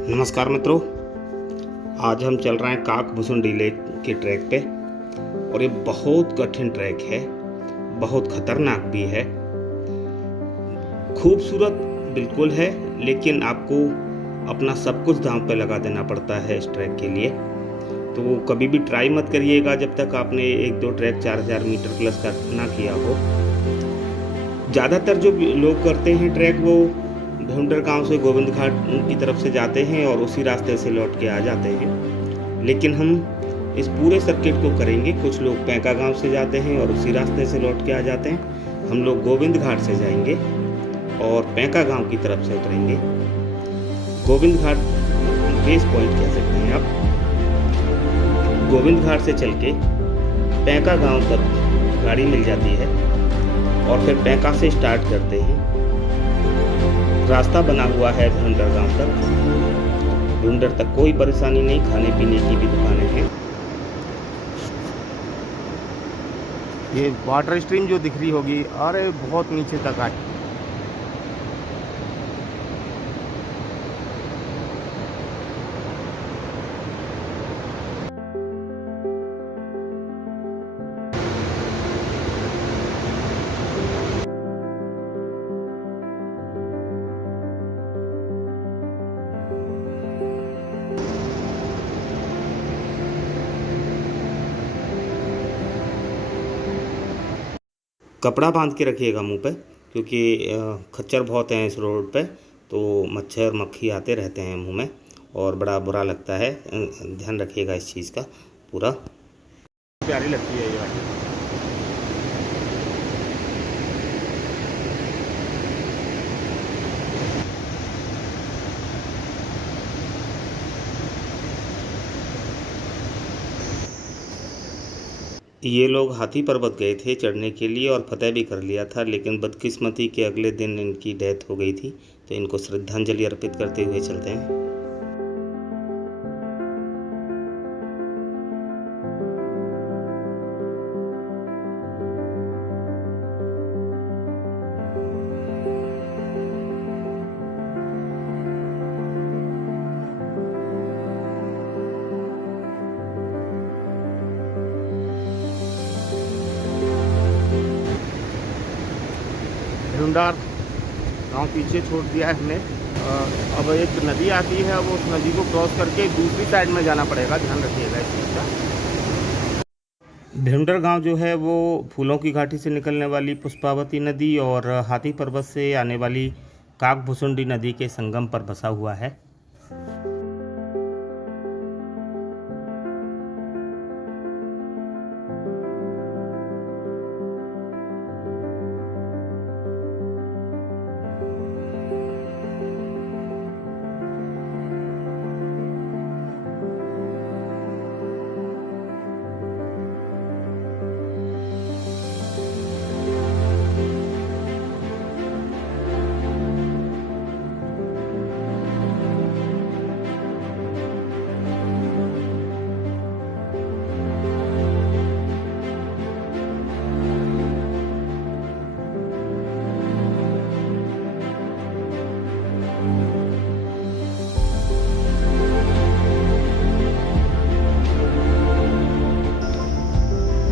नमस्कार मित्रों, आज हम चल रहे हैं काकभुसुंडी लेक के ट्रैक पे। और ये बहुत कठिन ट्रैक है, बहुत खतरनाक भी है। खूबसूरत बिल्कुल है, लेकिन आपको अपना सब कुछ दांव पे लगा देना पड़ता है इस ट्रैक के लिए। तो वो कभी भी ट्राई मत करिएगा जब तक आपने 1-2 ट्रैक 4000 मीटर प्लस का ना किया हो। ज़्यादातर जो लोग करते हैं ट्रैक, वो भेंडर गांव से गोविंद घाट की तरफ से जाते हैं और उसी रास्ते से लौट के आ जाते हैं। लेकिन हम इस पूरे सर्किट को करेंगे। कुछ लोग पैंका गांव से जाते हैं और उसी रास्ते से लौट के आ जाते हैं। हम लोग गोविंद घाट से जाएंगे और पैंका गांव की तरफ से उतरेंगे। गोविंद घाट बेस पॉइंट कह सकते हैं आप। गोविंद घाट से चल के पैंका गांव तक गाड़ी मिल जाती है और फिर पैंका से स्टार्ट करते हैं। रास्ता बना हुआ है भेंडर गांव तक। भेंडर तक कोई परेशानी नहीं, खाने पीने की भी दुकानें हैं। ये वाटर स्ट्रीम जो दिख रही होगी, अरे बहुत नीचे तक आई। कपड़ा बांध के रखिएगा मुंह पे, क्योंकि खच्चर बहुत हैं इस रोड पे, तो मच्छर मक्खी आते रहते हैं मुंह में और बड़ा बुरा लगता है। ध्यान रखिएगा इस चीज़ का पूरा। प्यारी लगती है ये वाली। ये लोग हाथी पर्वत गए थे चढ़ने के लिए और फतेह भी कर लिया था, लेकिन बदकिस्मती के अगले दिन इनकी डेथ हो गई थी। तो इनको श्रद्धांजलि अर्पित करते हुए चलते हैं। ढूंढार गांव पीछे छोड़ दिया है हमने। अब एक नदी आती है, अब उस नदी को क्रॉस करके दूसरी साइड में जाना पड़ेगा। ध्यान रखिएगा इस चीज़ का। भेंडर गांव जो है वो फूलों की घाटी से निकलने वाली पुष्पावती नदी और हाथी पर्वत से आने वाली काकभुसुंडी नदी के संगम पर बसा हुआ है।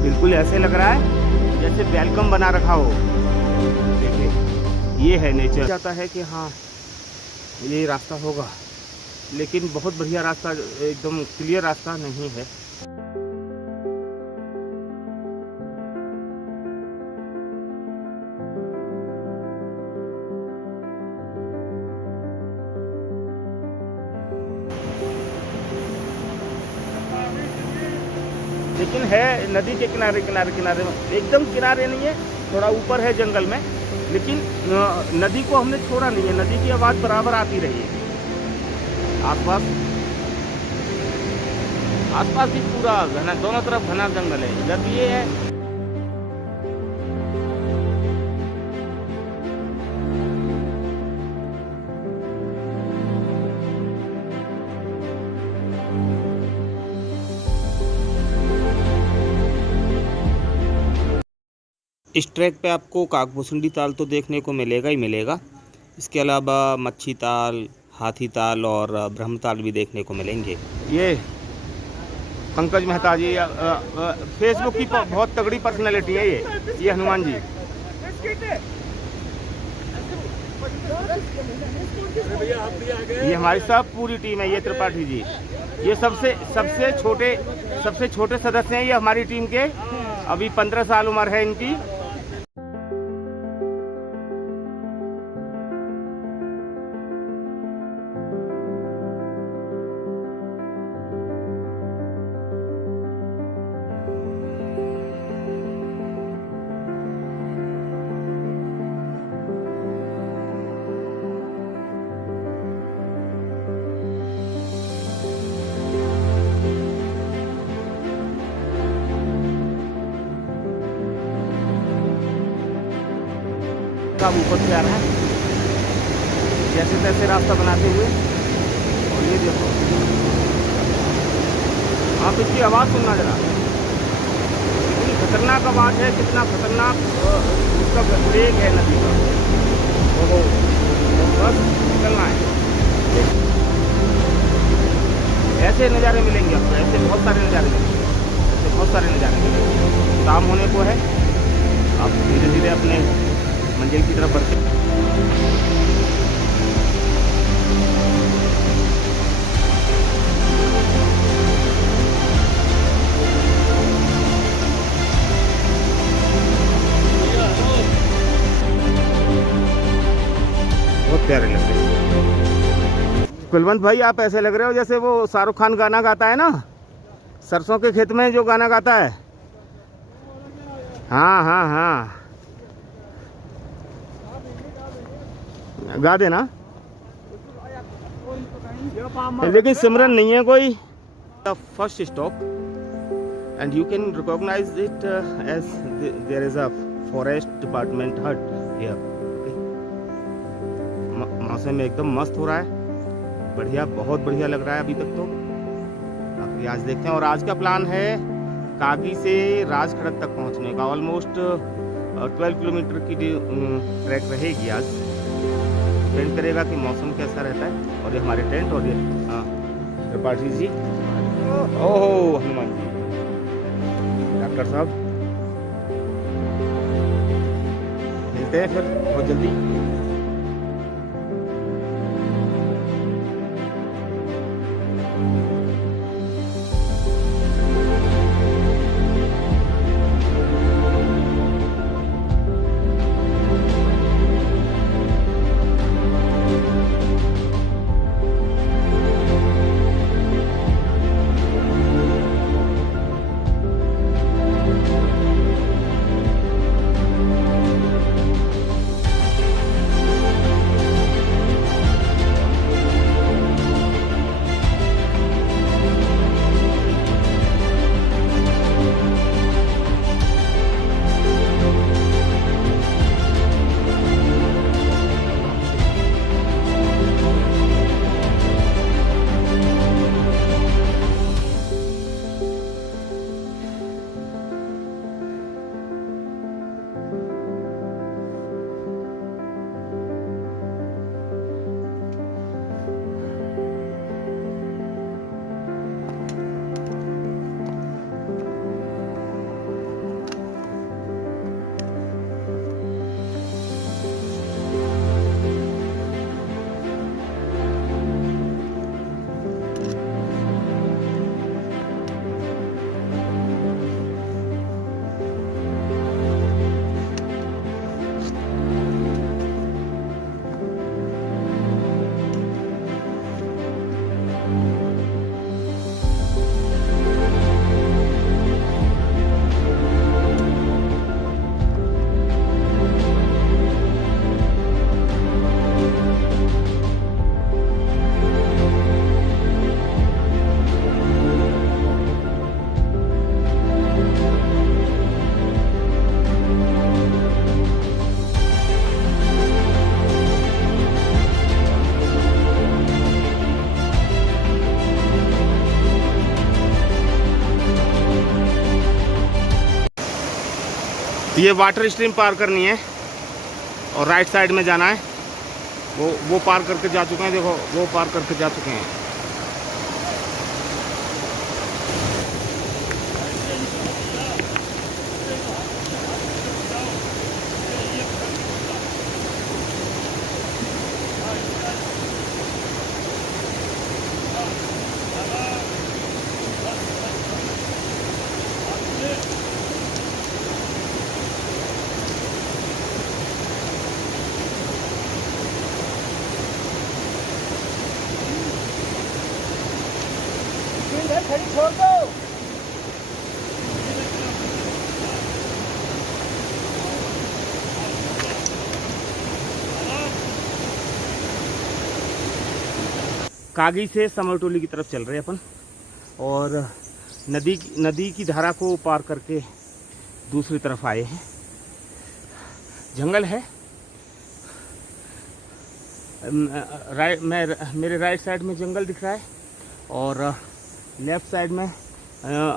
बिल्कुल ऐसे लग रहा है जैसे वेलकम बना रखा हो। देखिए, ये है नेचर। चाहता है कि हाँ ये रास्ता होगा, लेकिन बहुत बढ़िया रास्ता, एकदम क्लियर रास्ता नहीं है। लेकिन है नदी के किनारे किनारे किनारे, एकदम किनारे नहीं है, थोड़ा ऊपर है जंगल में। लेकिन नदी को हमने छोड़ा नहीं है, नदी की आवाज़ बराबर आती रही है। आसपास भी पूरा घना, दोनों तरफ घना जंगल है। इधर भी ये है। इस ट्रैक पे आपको काकभुसुंडी ताल तो देखने को मिलेगा ही मिलेगा। इसके अलावा मच्छी ताल, हाथी ताल और ब्रह्मताल भी देखने को मिलेंगे। ये पंकज मेहता जी फेसबुक की बहुत तगड़ी पर्सनैलिटी है ये हनुमान जी। ये हमारी सब पूरी टीम है। ये त्रिपाठी जी ये सबसे छोटे सदस्य हैं ये हमारी टीम के। अभी 15 साल उम्र है इनकी। अब ऊपर से आ रहा है जैसे तैसे रास्ता बनाते हुए। और ये देखो आप इसकी आवाज़ सुनना जरा, कितनी खतरनाक आवाज़ है, कितना खतरनाक उसका वेग है नदी का। ओहो बस चलना है। ऐसे नज़ारे मिलेंगे आपको, ऐसे बहुत सारे नज़ारे मिलेंगे, ऐसे बहुत सारे नज़ारे मिलेंगे। शाम होने को है, आप धीरे धीरे अपने मंजिल की तरफ बढ़ते। बहुत प्यारे लग रहे हैं। कुलवंत भाई आप ऐसे लग रहे हो जैसे वो शाहरुख खान गाना गाता है ना, सरसों के खेत में जो गाना गाता है। हाँ हाँ हाँ गा देना। लेकिन सिमरन नहीं है कोई। First stop and you can recognise it as there is a forest department hut here. मौसम एकदम मस्त हो रहा है, बढ़िया, बहुत बढ़िया लग रहा है अभी तक तो। बाकी आज देखते हैं। और आज का प्लान है कागी से राजखड़क तक पहुंचने का। ऑलमोस्ट 12 किलोमीटर की ट्रैक रहेगी आज। डिपेंड करेगा कि मौसम कैसा रहता है। और ये हमारे टेंट और ये त्रिपाठी जी, ओहो हनुमान जी, डॉक्टर साहब। मिलते हैं फिर बहुत जल्दी। ये वाटर स्ट्रीम पार करनी है और राइट साइड में जाना है। वो पार करके जा चुके हैं, देखो वो पार करके जा चुके हैं। खड़ी छोड़ दो। कागी से समरटोली की तरफ चल रहे हैं अपन, और नदी की धारा को पार करके दूसरी तरफ आए हैं। जंगल है, मेरे राइट साइड में जंगल दिख रहा है, और लेफ़्ट साइड में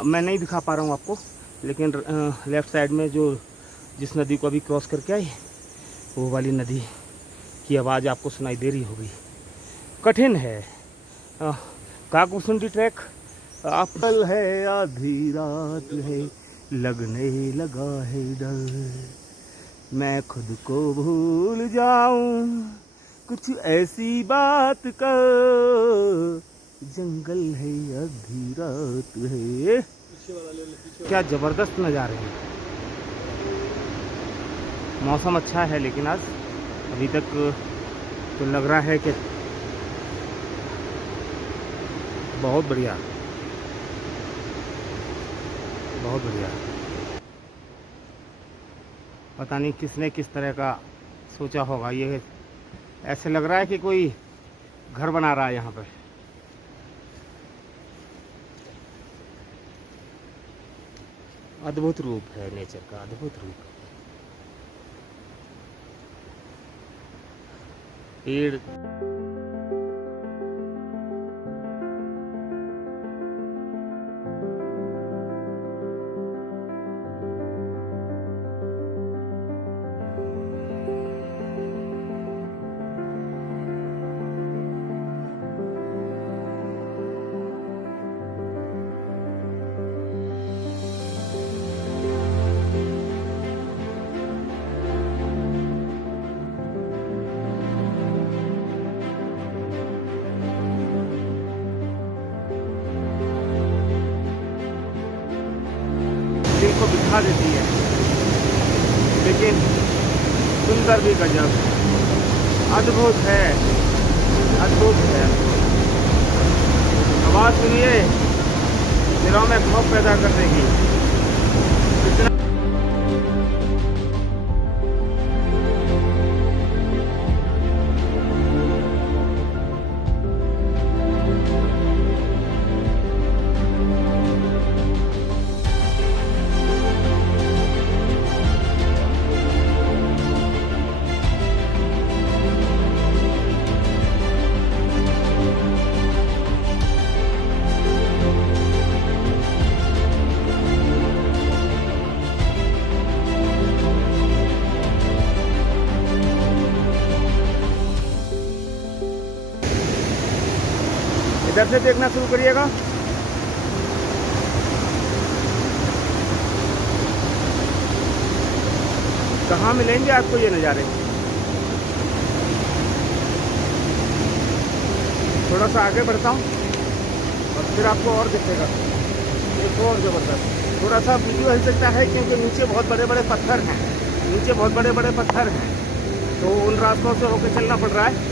मैं नहीं दिखा पा रहा हूँ आपको, लेकिन लेफ़्ट साइड में जिस नदी को अभी क्रॉस करके आई, वो वाली नदी की आवाज़ आपको सुनाई दे रही होगी। कठिन है काकुसुंडी ट्रैक। अपल है आधी रात है, लगने लगा है डर, मैं खुद को भूल जाऊं, कुछ ऐसी बात कर, जंगल है आधी रात है। क्या जबरदस्त नज़ारे हैं। मौसम अच्छा है, लेकिन आज अभी तक तो लग रहा है कि बहुत बढ़िया, बहुत बढ़िया। पता नहीं किसने किस तरह का सोचा होगा, ये ऐसे लग रहा है कि कोई घर बना रहा है यहाँ पे। अद्भुत रूप है नेचर का, अद्भुत रूप। पेड़ दिल को बिठा देती है, लेकिन सुंदर भी गजब, अद्भुत है, अद्भुत है। आवाज़ सुनिए, दिलों में खौफ पैदा कर देगी। इतना इधर से देखना शुरू करिएगा। कहाँ मिलेंगे आपको ये नज़ारे। थोड़ा सा आगे बढ़ता हूँ और फिर आपको और दिखेगा, एक और ज़बरदस्त। थोड़ा सा वीडियो हिल सकता है क्योंकि नीचे बहुत बड़े बड़े पत्थर हैं, नीचे बहुत बड़े बड़े पत्थर हैं, तो उन रास्तों से होकर चलना पड़ रहा है।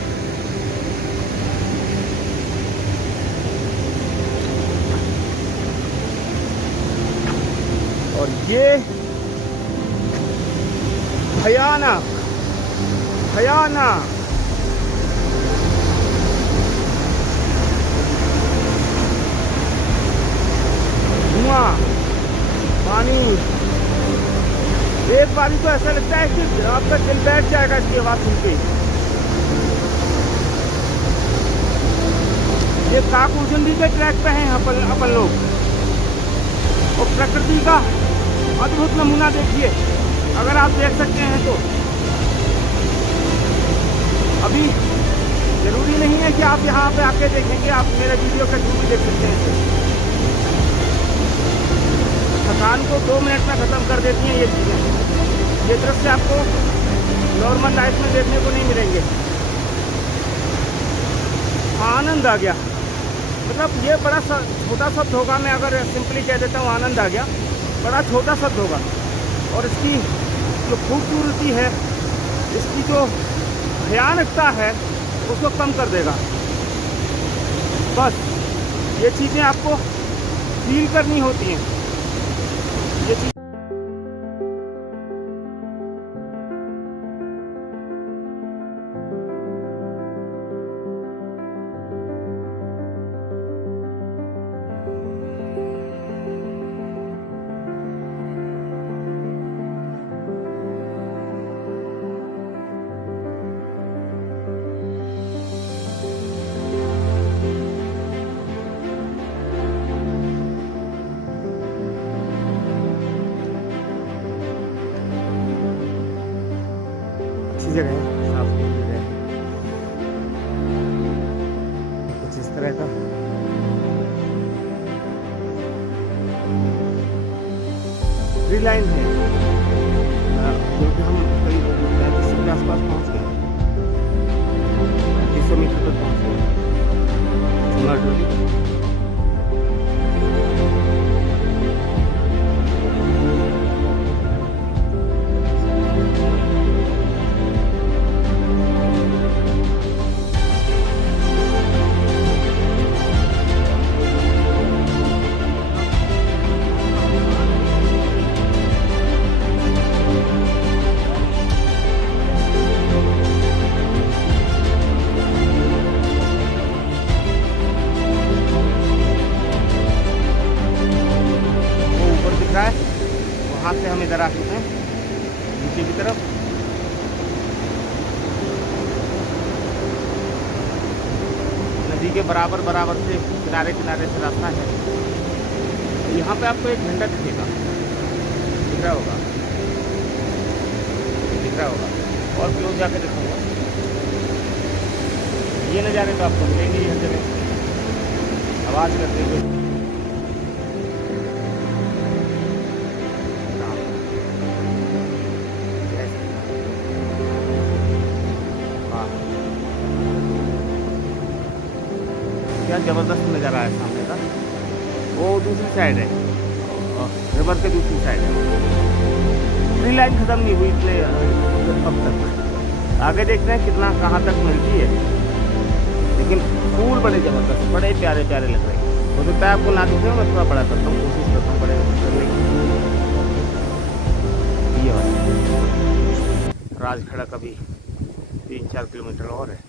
और ये भयानक भयानक धुआं, पानी, एक बारी तो ऐसा लगता है कि आपका दिल बैठ जाएगा इसकी आवाज़ सुन के। ये काकुसुंडी के ट्रैक पे हैं अपन लोग, और प्रकृति का अद्भुत नमूना देखिए, अगर आप देख सकते हैं तो। अभी ज़रूरी नहीं है कि आप यहाँ पे आके देखेंगे, आप मेरे वीडियो के थ्रू भी देख सकते हैं। थकान को 2 मिनट में ख़त्म कर देती हैं ये चीज़ें। ये दृश्य आपको नॉर्मल लाइफ में देखने को नहीं मिलेंगे। आनंद आ गया, मतलब ये बड़ा छोटा शब्द होगा, मैं अगर सिंपली कह देता हूँ आनंद आ गया, बड़ा छोटा शब्द होगा, और इसकी जो खूबसूरती है, इसकी जो भयानकता है, उसको कम कर देगा। बस ये चीज़ें आपको फील करनी होती हैं। ये चीज़ अच्छी जगह है, साफ सुथरी जगह है, कुछ इस तरह का। ट्री लाइन है, जो कि हम करीब 35 के आसपास पहुँच गए, 300 मीटर तक पहुँच गए। चुना टोली है, वहाँ से हम इधर आ चुके हैं नीचे की तरफ। नदी के बराबर बराबर से किनारे किनारे से रास्ता है। यहाँ पे आपको एक झंडा दिखेगा, दिख रहा होगा, दिख रहा होगा, और क्लोज जाके दिखाऊंगा। ये नज़ारे तो आपको मिलेंगे हर जगह, आवाज़ करते हुए। क्या ज़बरदस्त नज़ारा है सामने का। वो दूसरी साइड है, रिवर के दूसरी साइड है। ट्री लाइन ख़त्म नहीं हुई इतने अब तक, आगे देखते हैं कितना कहाँ तक मिलती है। लेकिन फूल बड़े ज़बरदस्त, बड़े प्यारे प्यारे लग रहे हैं। हो सकता है आपको ना दिखे, मैं थोड़ा बड़ा करता हूँ, कोशिश करता हूँ बड़े करने की। ये वाला राजखड़ा का भी 3-4 किलोमीटर और है,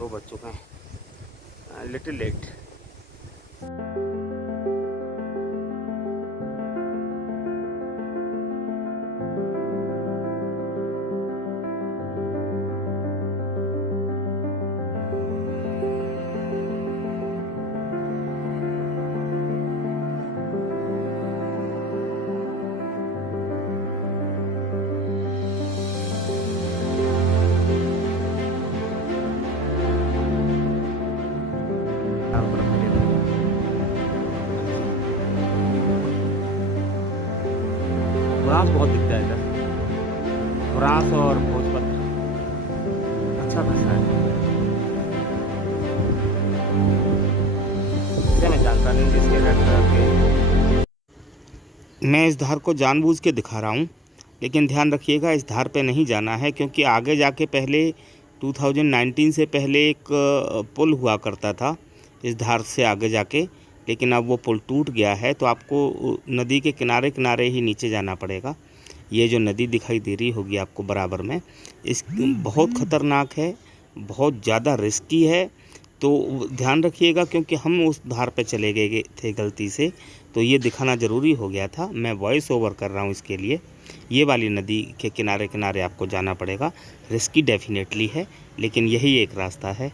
2 बज चुके हैं, लिटिल लेट। फ्रांस बहुत दिखता है इधर, फ्रांस और भोजपत्र अच्छा खासा है। इसे मैं जानता नहीं जिसके मैं इस धार को जानबूझ के दिखा रहा हूँ, लेकिन ध्यान रखिएगा इस धार पे नहीं जाना है, क्योंकि आगे जाके पहले 2019 से पहले एक पुल हुआ करता था इस धार से आगे जाके, लेकिन अब वो पुल टूट गया है, तो आपको नदी के किनारे किनारे ही नीचे जाना पड़ेगा। ये जो नदी दिखाई दे रही होगी आपको बराबर में, इस बहुत ख़तरनाक है, बहुत ज़्यादा रिस्की है, तो ध्यान रखिएगा, क्योंकि हम उस धार पे चले गए थे गलती से, तो ये दिखाना ज़रूरी हो गया था। मैं वॉइस ओवर कर रहा हूँ इसके लिए। ये वाली नदी के किनारे किनारे आपको जाना पड़ेगा, रिस्की डेफिनेटली है, लेकिन यही एक रास्ता है।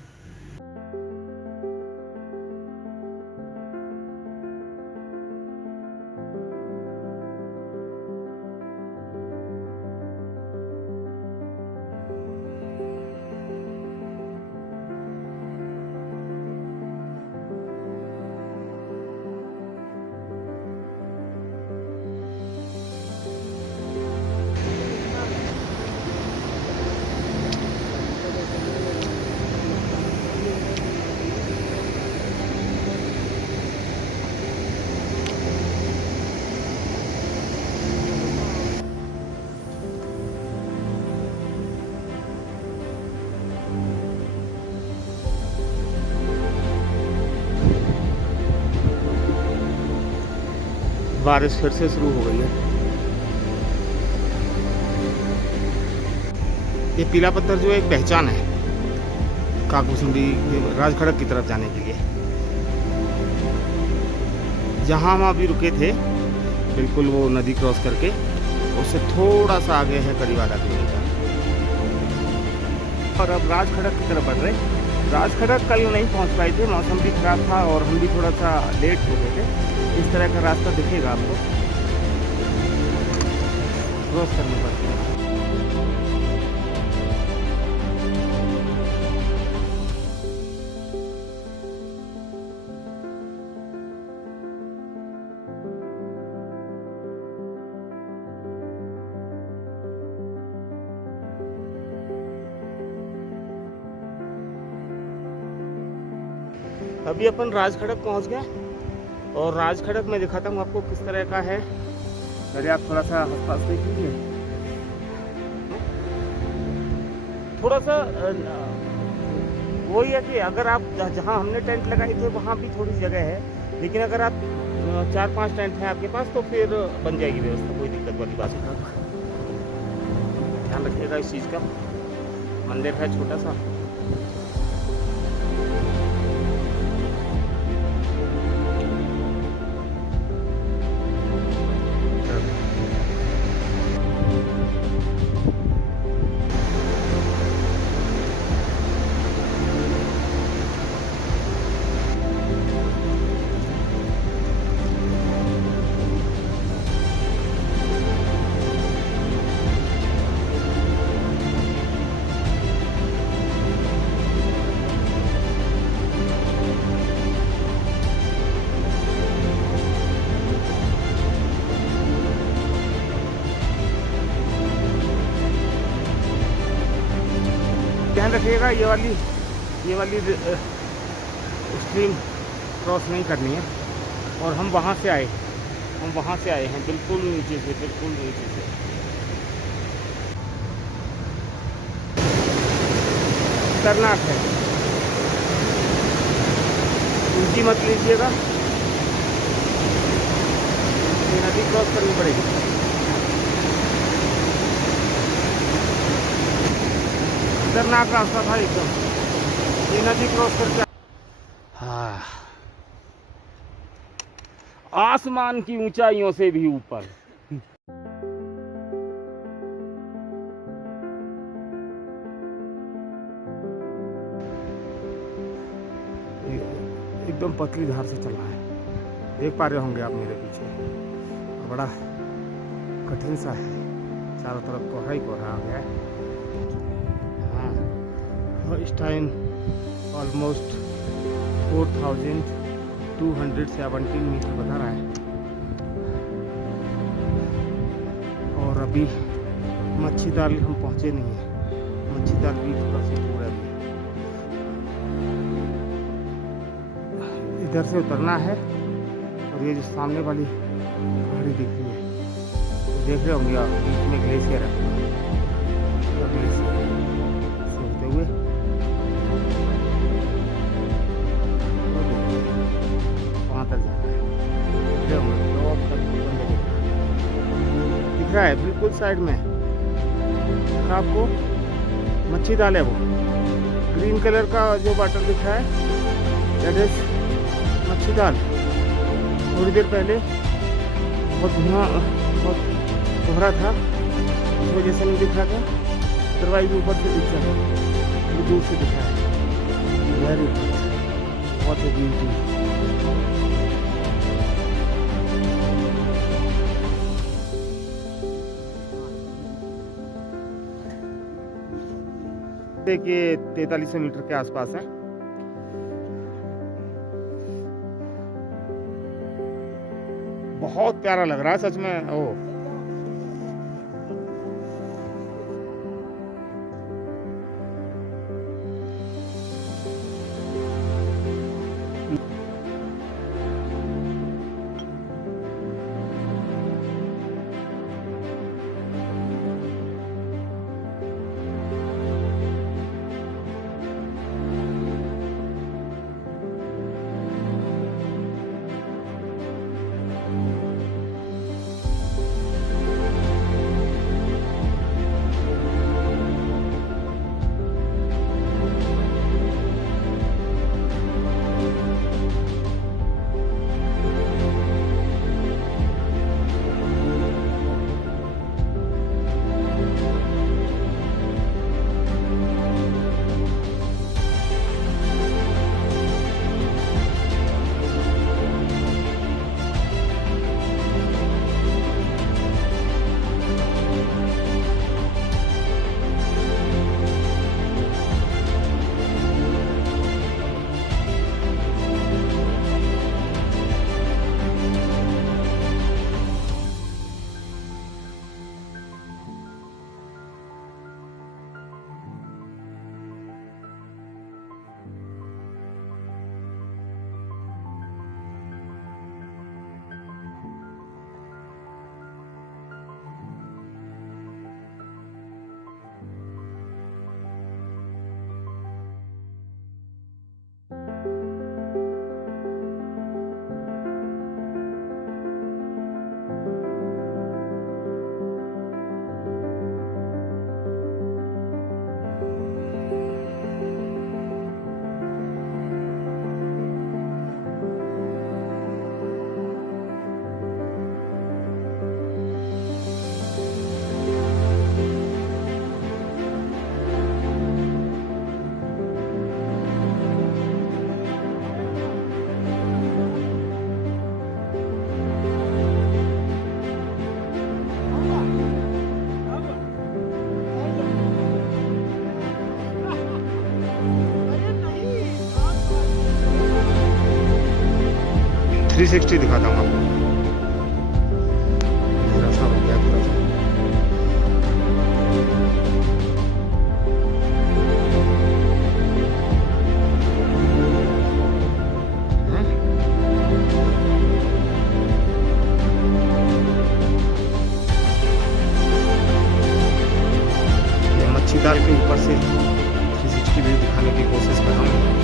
बारिश फिर से शुरू हो गई है। ये पीला पत्थर जो है एक पहचान है काकभूसुंडी राजखड़क की तरफ जाने के लिए। जहाँ हम अभी रुके थे बिल्कुल वो नदी क्रॉस करके, उससे थोड़ा सा आगे है करीब आधा किलोमीटर। और अब राजखड़क की तरफ बढ़ रहे। राजखड़क कल नहीं पहुंच पाए थे, मौसम भी खराब था और हम भी थोड़ा सा लेट हो गए थे। इस तरह का रास्ता दिखेगा आपको, क्रॉस करनी पड़ती है। अभी अपन राजखड़क पहुंच गए और राजखड़क में दिखाता हूँ आपको किस तरह का है। अरे आप थोड़ा सा आसपास देख लीजिए, थोड़ा सा वही है कि अगर आप जहाँ हमने टेंट लगाई थे वहाँ भी थोड़ी जगह है, लेकिन अगर आप 4-5 टेंट हैं आपके पास तो फिर बन जाएगी व्यवस्था, कोई दिक्कत वाली बात नहीं। ध्यान रखिएगा इस चीज़ का। मंदिर है छोटा सा। ध्यान रखिएगा ये वाली स्ट्रीम क्रॉस नहीं करनी है। और हम वहाँ से आए हैं बिल्कुल नीचे से, खतरनाक है, उल्टी मत लीजिएगा, ये नदी क्रॉस करनी पड़ेगी। खतरनाक रास्ता था एकदम, ये नदी क्रॉस करके। हाँ, आसमान की ऊंचाइयों से भी ऊपर। एकदम पतली धार से चल रहा है, देख पा रहे होंगे आप मेरे पीछे। बड़ा कठिन सा है, चारों तरफ कोहरा ही कोहरा आ गया है। इस टाइम ऑलमोस्ट 4217 मीटर बता रहा है। और अभी मच्छी दाल हम पहुंचे नहीं है, मच्छी दाल भी थोड़ा सा दूर है। इधर से उतरना है और ये जो सामने वाली पहाड़ी दिख रही है तो देख रहे होंगे आप, बीच में ग्लेशियर है, ग्लेशियर से होते हुए वहाँ तक जाना है। देख रहे होंगे टॉप तक दिख रहा है, बिल्कुल साइड में आपको मच्छी दाल है। वो ग्रीन कलर का जो वाटर दिख रहा है दैट इज मच्छी दाल। थोड़ी देर पहले बहुत धुआं, बहुत कोहरा था, उस वजह से नहीं दिख रहा था, अदरवाइज ऊपर से दिख रहा है, दूर से दिख रहा है। वेरी बहुत ही ब्यूटी। देखिए 4300 मीटर के आसपास है। बहुत प्यारा लग रहा है सच में। ओ 360 दिखाता हूँ आपको। मेरा सा हो गया पूरा सा। मच्छी दाल के ऊपर से 360 व्यू दिखाने की कोशिश कर रहा हूँ।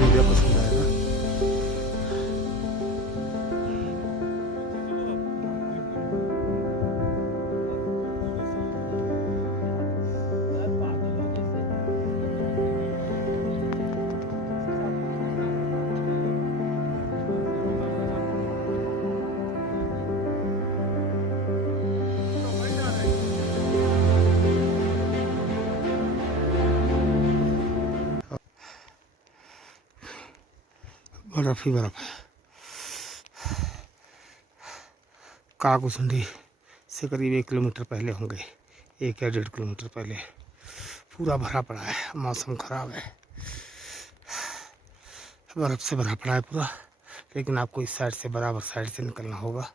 मुझे पसंद आएगा। बर्फ ही बर्फ है। कागुसुंडी से करीब 1 किलोमीटर पहले होंगे, 1 या 1.5 किलोमीटर पहले। पूरा भरा पड़ा है, मौसम खराब है, बर्फ से भरा पड़ा है पूरा। लेकिन आपको इस साइड से बराबर साइड से निकलना होगा।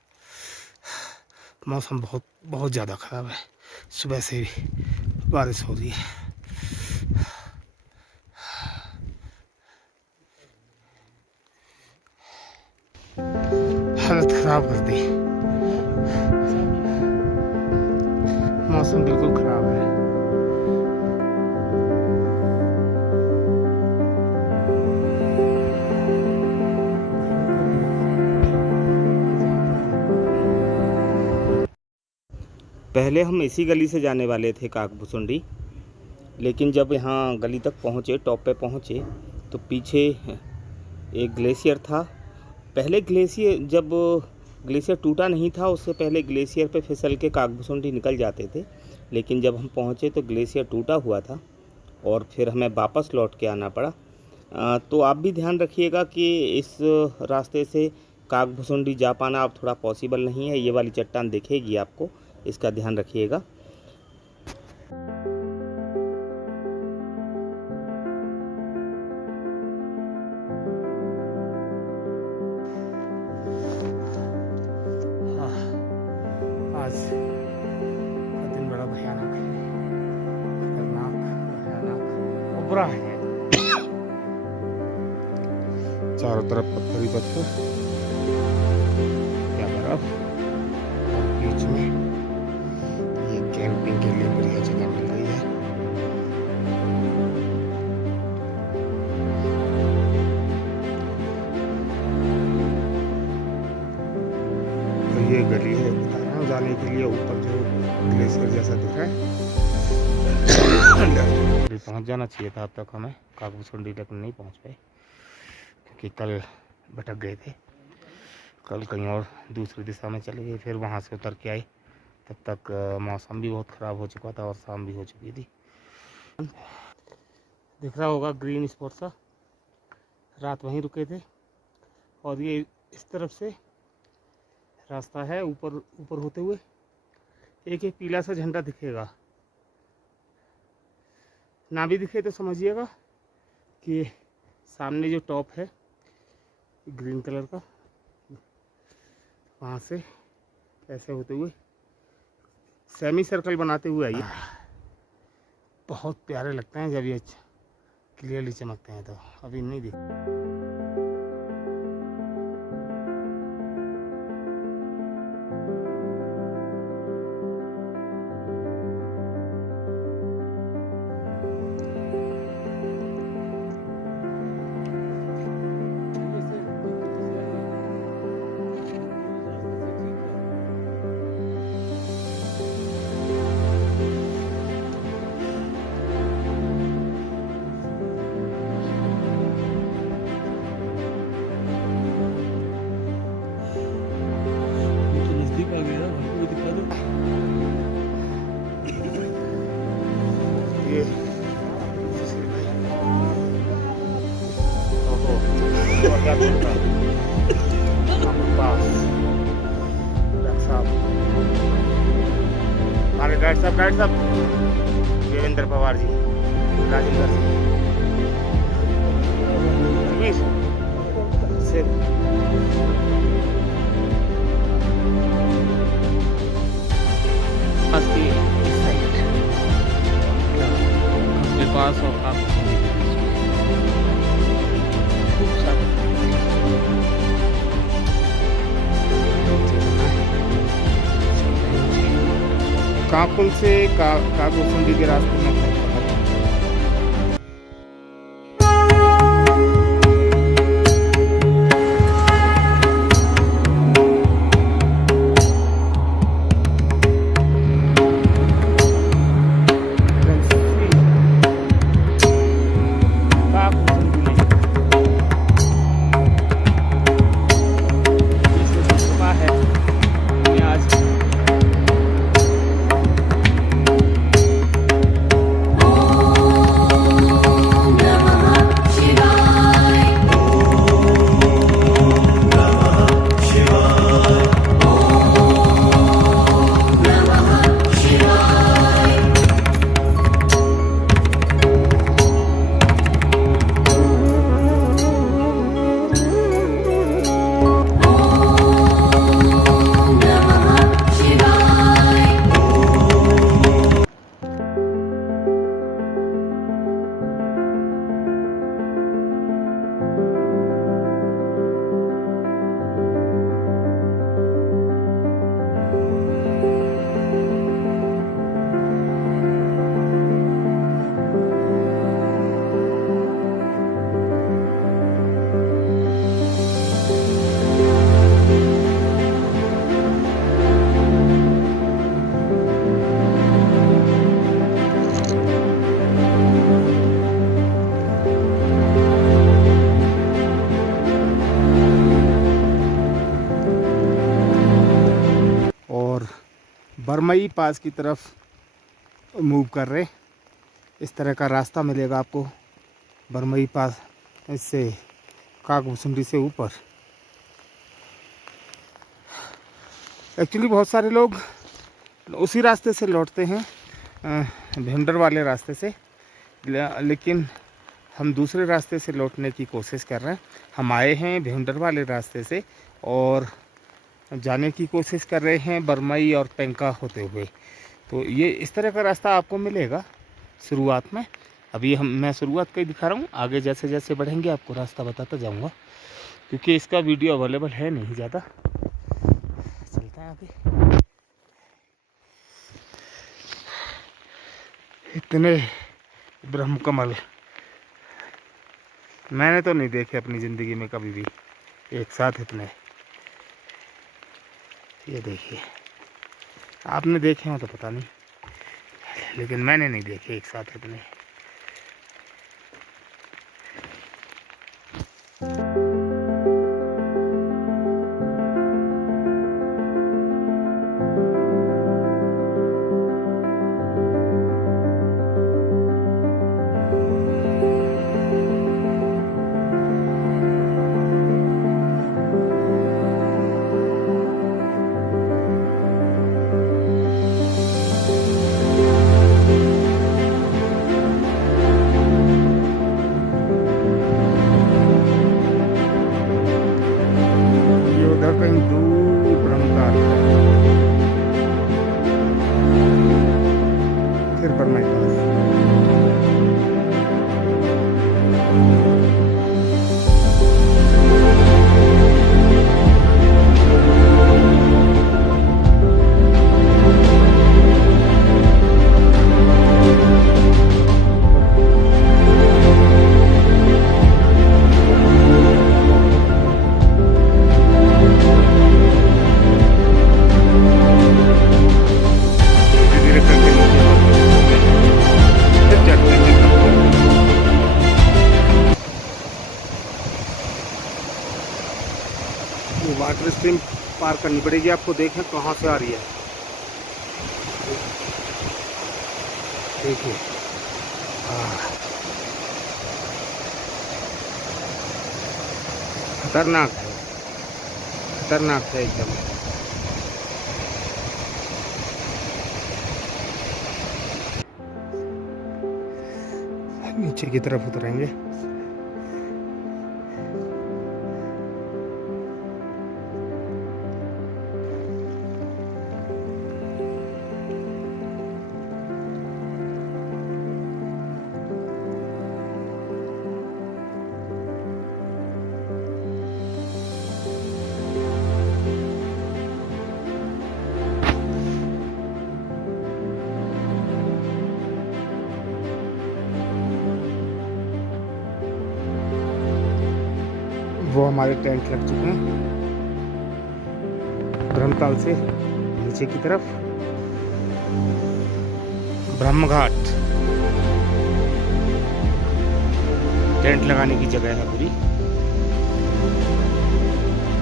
मौसम बहुत बहुत ज़्यादा ख़राब है। सुबह से भी बारिश हो रही है। हालत खराब कर दी, मौसम बिल्कुल खराब है। पहले हम इसी गली से जाने वाले थे काकभुसुंडी, लेकिन जब यहाँ गली तक पहुँचे, टॉप पे पहुँचे, तो पीछे एक ग्लेशियर था। पहले जब ग्लेशियर टूटा नहीं था, उससे पहले ग्लेशियर पे फिसल के काकभुसुंडी निकल जाते थे। लेकिन जब हम पहुँचे तो ग्लेशियर टूटा हुआ था और फिर हमें वापस लौट के आना पड़ा। तो आप भी ध्यान रखिएगा कि इस रास्ते से काकभुसुंडी जा पाना अब थोड़ा पॉसिबल नहीं है। ये वाली चट्टान दिखेगी आपको, इसका ध्यान रखिएगा। आज का दिन बड़ा भयानक है, खतरनाक, भयानक और बुरा है। चारों तरफ पत्थर ही पत्थर, क्या बर्फ, और बीच में ये कैंपिंग के लिए बढ़िया जगह मिल रही है। तो ये गली है, बता रहा हूँ, जाने के लिए ऊपर जो ग्लेशियर जैसा दिख रहा है। पहुँच जाना चाहिए था अब तक हमें, काकभुसुंडी तक नहीं पहुँच पाए क्योंकि कल भटक गए थे। कल कहीं और दूसरी दिशा में चले गए, फिर वहाँ से उतर के आए। तब तक मौसम भी बहुत ख़राब हो चुका था और शाम भी हो चुकी थी। दिख रहा होगा ग्रीन स्पॉट सा, रात वहीं रुके थे। और ये इस तरफ से रास्ता है ऊपर ऊपर होते हुए, एक एक पीला सा झंडा दिखेगा। ना भी दिखे तो समझिएगा कि सामने जो टॉप है ग्रीन कलर का, वहाँ से ऐसे होते हुए सेमी सर्कल बनाते हुए आइए। बहुत प्यारे लगते हैं जब ये क्लियरली चमकते हैं, तो अभी नहीं दिख। गाइड साहब देवेंद्र पवार जी, राजेंद्र सिंह, रमेश से इस साइड के पास और काफी खूब सारा काकुल से कागोसुंडी के रास्ते में है। बरमई पास की तरफ मूव कर रहे। इस तरह का रास्ता मिलेगा आपको बरमई पास, इससे कागभुसुंडी से ऊपर। एक्चुअली बहुत सारे लोग उसी रास्ते से लौटते हैं, भेंडर वाले रास्ते से, लेकिन हम दूसरे रास्ते से लौटने की कोशिश कर रहे हैं। हम आए हैं भेंडर वाले रास्ते से और जाने की कोशिश कर रहे हैं बरमई और पेंका होते हुए। तो ये इस तरह का रास्ता आपको मिलेगा शुरुआत में। अभी मैं शुरुआत का ही दिखा रहा हूँ, आगे जैसे जैसे बढ़ेंगे आपको रास्ता बताता जाऊँगा, क्योंकि इसका वीडियो अवेलेबल है नहीं ज़्यादा। चलते हैं आगे। इतने ब्रह्मकमल मैंने तो नहीं देखे अपनी ज़िंदगी में कभी भी एक साथ इतने। ये देखिए, आपने देखे हो तो पता नहीं, लेकिन मैंने नहीं देखे एक साथ इतने। कहीं दूर ब्रह्मताल फिर बरमई पास। वाटर स्ट्रीम पार करनी पड़ेगी आपको, देखें कहाँ से आ रही है। देखिए खतरनाक है, खतरनाक है एकदम। नीचे की तरफ उतरेंगे। वो हमारे टेंट लग चुके हैं ब्रह्मताल से नीचे की तरफ। ब्रह्म घाट टेंट लगाने की जगह है पूरी,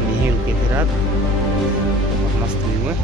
यहीं रुके थे रात, बहुत मस्त व्यू है।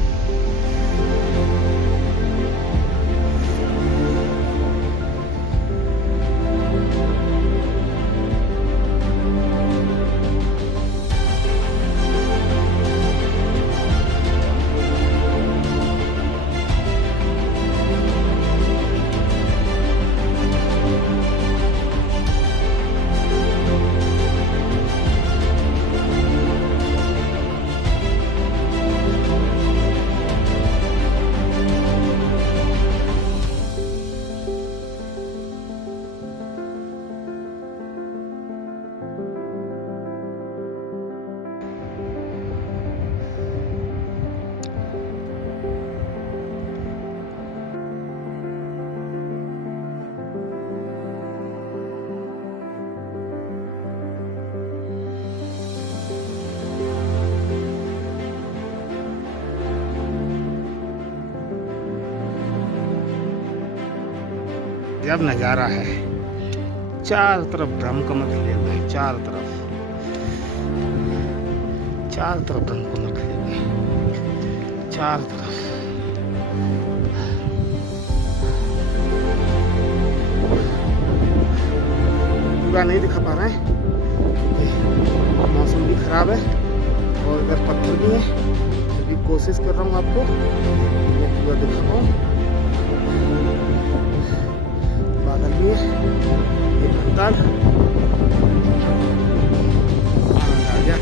जब नज़ारा है, चारों तरफ ब्रह्म कमल खिले हुए हैं, चारों तरफ ब्रह्म कमल खिले हुए हैं, चारों तरफ। पूरा नहीं दिखा पा रहा है क्योंकि मौसम भी खराब है और इधर पत्थर भी है, तो भी कोशिश कर रहा हूँ आपको मैं पूरा दिखा पाऊँ। बादल भी है, ये भंताल आ गया।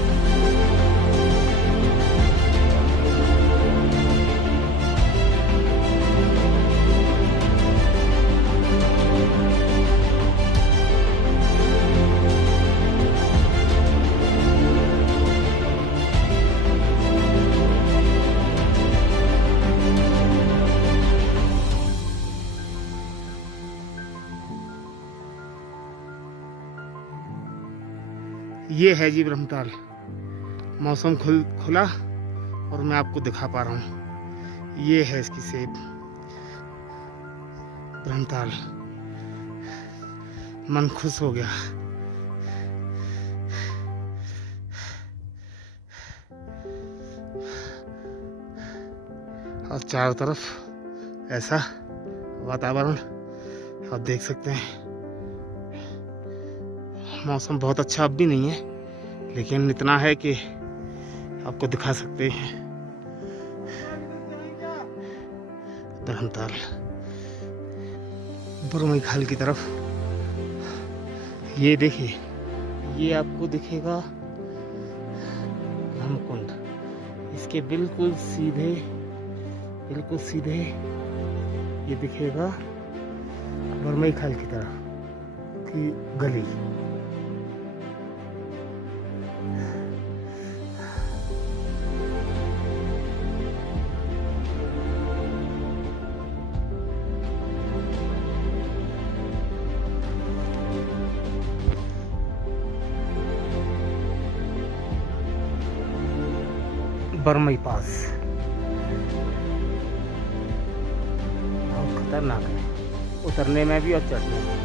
ये है जी ब्रह्मताल, मौसम खुला और मैं आपको दिखा पा रहा हूँ। ये है इसकी सेब ब्रह्मताल, मन खुश हो गया। और चारों तरफ ऐसा वातावरण आप देख सकते हैं। मौसम बहुत अच्छा अब भी नहीं है, लेकिन इतना है कि आपको दिखा सकते हैं। धर्मताल बरमई खाल की तरफ ये देखिए, ये आपको दिखेगा ब्रह्मकुंड, इसके बिल्कुल सीधे ये दिखेगा बरमई खाल की तरफ की गली। बरमई पास बहुत खतरनाक है, उतरने में भी और चढ़ने में।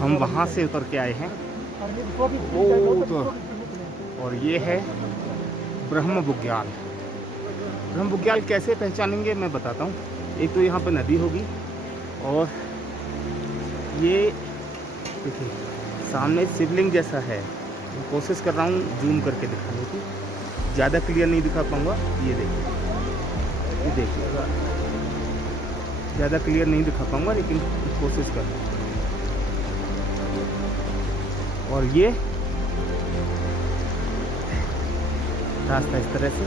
हम वहाँ से उतर के आए हैं। वो तो और ये है ब्रह्म बुग्याल। ब्रह्म बुग्याल कैसे पहचानेंगे मैं बताता हूँ। एक तो यहाँ पे नदी होगी और ये देखिए सामने शिवलिंग जैसा है। मैं कोशिश कर रहा हूँ जूम करके दिखाने की, ज़्यादा क्लियर नहीं दिखा पाऊँगा। ये देखिए ज़्यादा क्लियर नहीं दिखा पाऊँगा लेकिन कोशिश कर रहा हूँ। और ये रास्ता इस तरह से।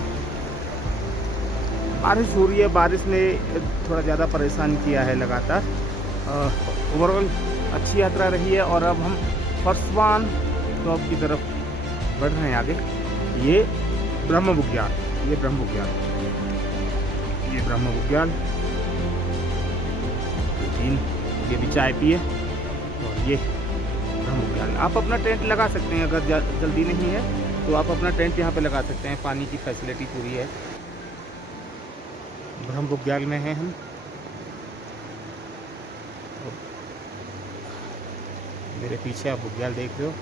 बारिश हो रही है, बारिश ने थोड़ा ज़्यादा परेशान किया है लगातार। ओवरऑल अच्छी यात्रा रही है और अब हम फर्सवान टॉप की तरफ बढ़ रहे हैं आगे। ये ब्रह्म बुग्याल, ये ब्रह्म बुग्याल, ये ब्रह्म बुग्याल। ये भी चाय पिए और ये ब्रह्म बुग्याल। आप अपना टेंट लगा सकते हैं, अगर जल्दी नहीं है तो आप अपना टेंट यहाँ पे लगा सकते हैं। पानी की फैसिलिटी पूरी है। ब्रह्म बुग्याल में हैं हम। मेरे पीछे आप बुग्याल देख रहे हो।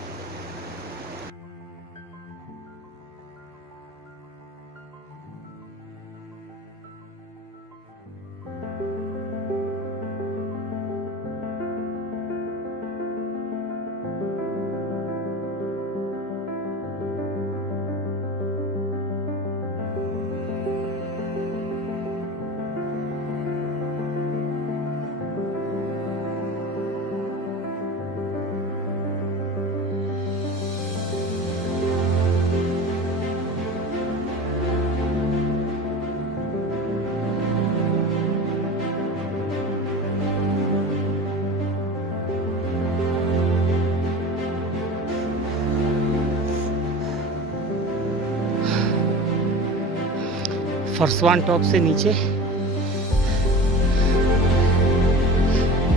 फर्सवान टॉप से नीचे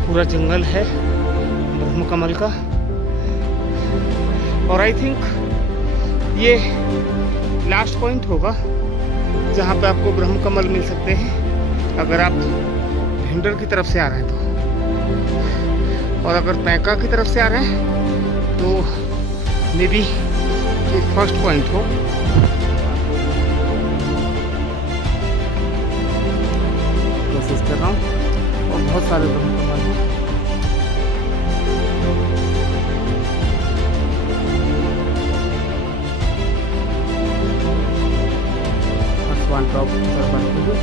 पूरा जंगल है ब्रह्म कमल का। और आई थिंक ये लास्ट पॉइंट होगा जहाँ पे आपको ब्रह्म कमल मिल सकते हैं अगर आप भिंडर की तरफ से आ रहे हैं तो। और अगर पैंका की तरफ से आ रहे हैं तो मे बी ये फर्स्ट पॉइंट हो। कोशिश कर रहा हूँ और बहुत सारे ब्रह्म कमल हैं। फर्सवान टॉप पर बढ़ते हुए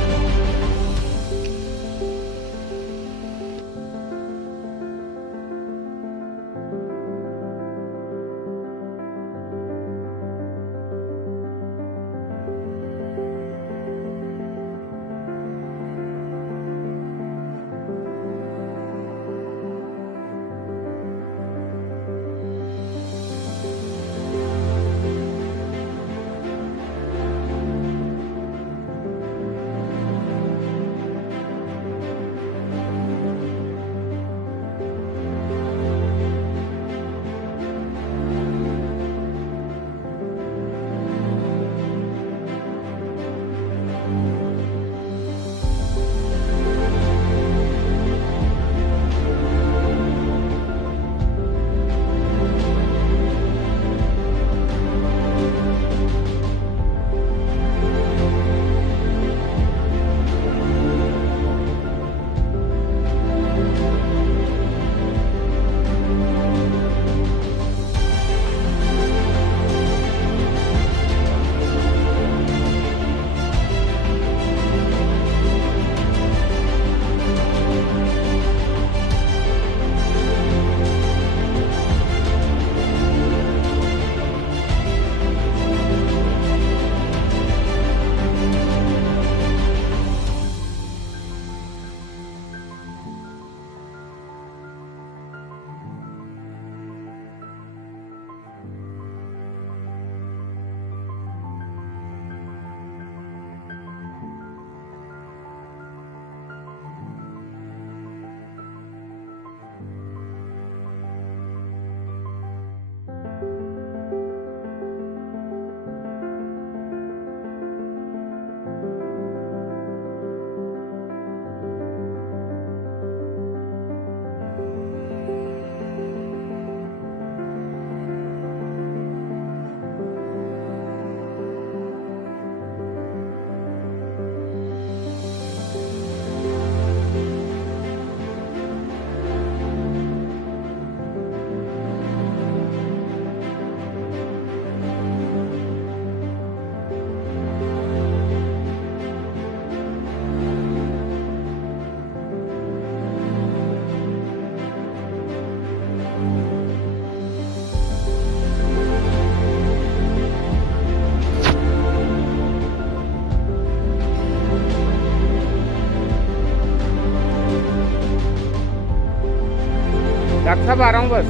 सब आ रहा हूँ बस।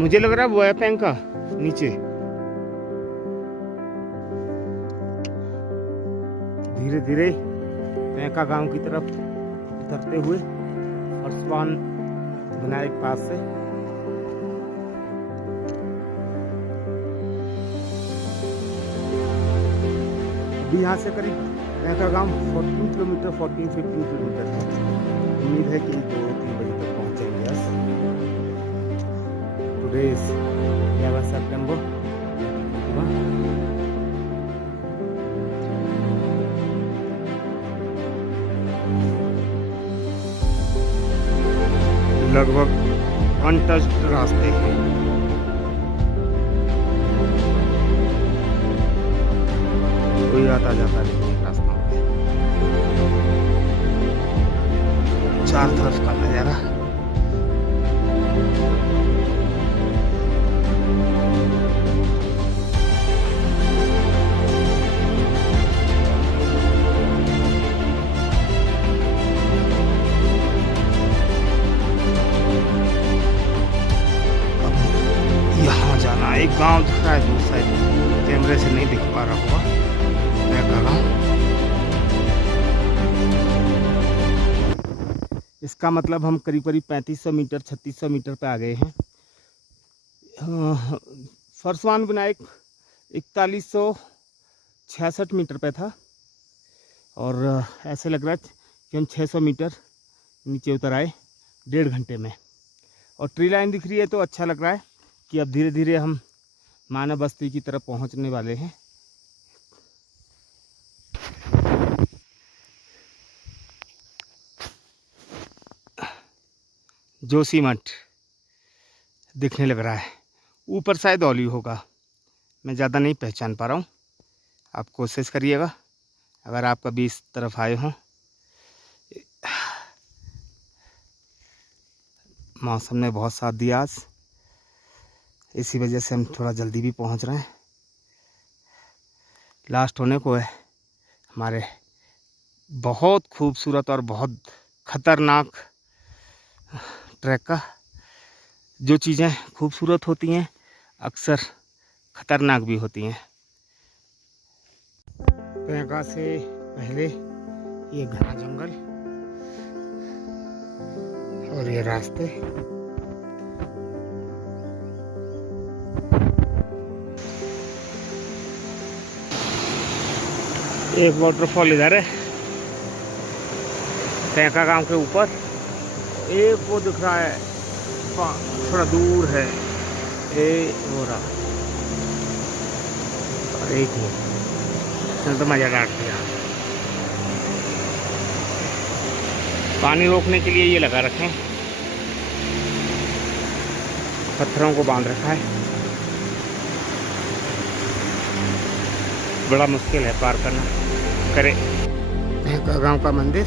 मुझे लग रहा है वो है पैंका नीचे। धीरे धीरे पैंका गांव की तरफ उतरते हुए फरसवान विनायक पास से अभी यहाँ से करीब पैंका गांव 14 किलोमीटर 14-15 किलोमीटर है। उम्मीद है कि 2-3 बजे तक पहुँचेंगे। Today is 11 September 2021. लगभग अनटच्ड रास्ते हैं। कोई आता जाता नहीं है रास्ता में। चार तरफ का नजारा। एक गांव दिख रहा है दूर साइड, कैमरे से नहीं दिख पा रहा होगा पैंका गांव। इसका मतलब हम करीब करीब 3500 मीटर 3600 मीटर पे आ गए हैं। फरसवान विनायक 4166 मीटर पे था और ऐसे लग रहा है कि हम 600 मीटर नीचे उतर आए 1.5 घंटे में। और ट्री लाइन दिख रही है तो अच्छा लग रहा है कि अब धीरे धीरे हम मानव बस्ती की तरफ पहुंचने वाले हैं। जोशीमठ दिखने लग रहा है। ऊपर शायद औली होगा, मैं ज़्यादा नहीं पहचान पा रहा हूँ। आप कोशिश करिएगा अगर आप कभी इस तरफ आए हों। मौसम ने बहुत साथ दिया आज, इसी वजह से हम थोड़ा जल्दी भी पहुंच रहे हैं। लास्ट होने को है हमारे बहुत खूबसूरत और बहुत ख़तरनाक ट्रैक का। जो चीज़ें खूबसूरत होती हैं अक्सर ख़तरनाक भी होती हैं। पैंका से पहले ये घना जंगल और ये रास्ते। एक वाटरफॉल इधर है पैंका गांव के ऊपर, एक वो दिख रहा है थोड़ा दूर है, हो रहा और एक वो तो मजा काट दिया। पानी रोकने के लिए ये लगा रखे हैं, पत्थरों को बांध रखा है। बड़ा मुश्किल है पार करना। करे पैंका गांव का मंदिर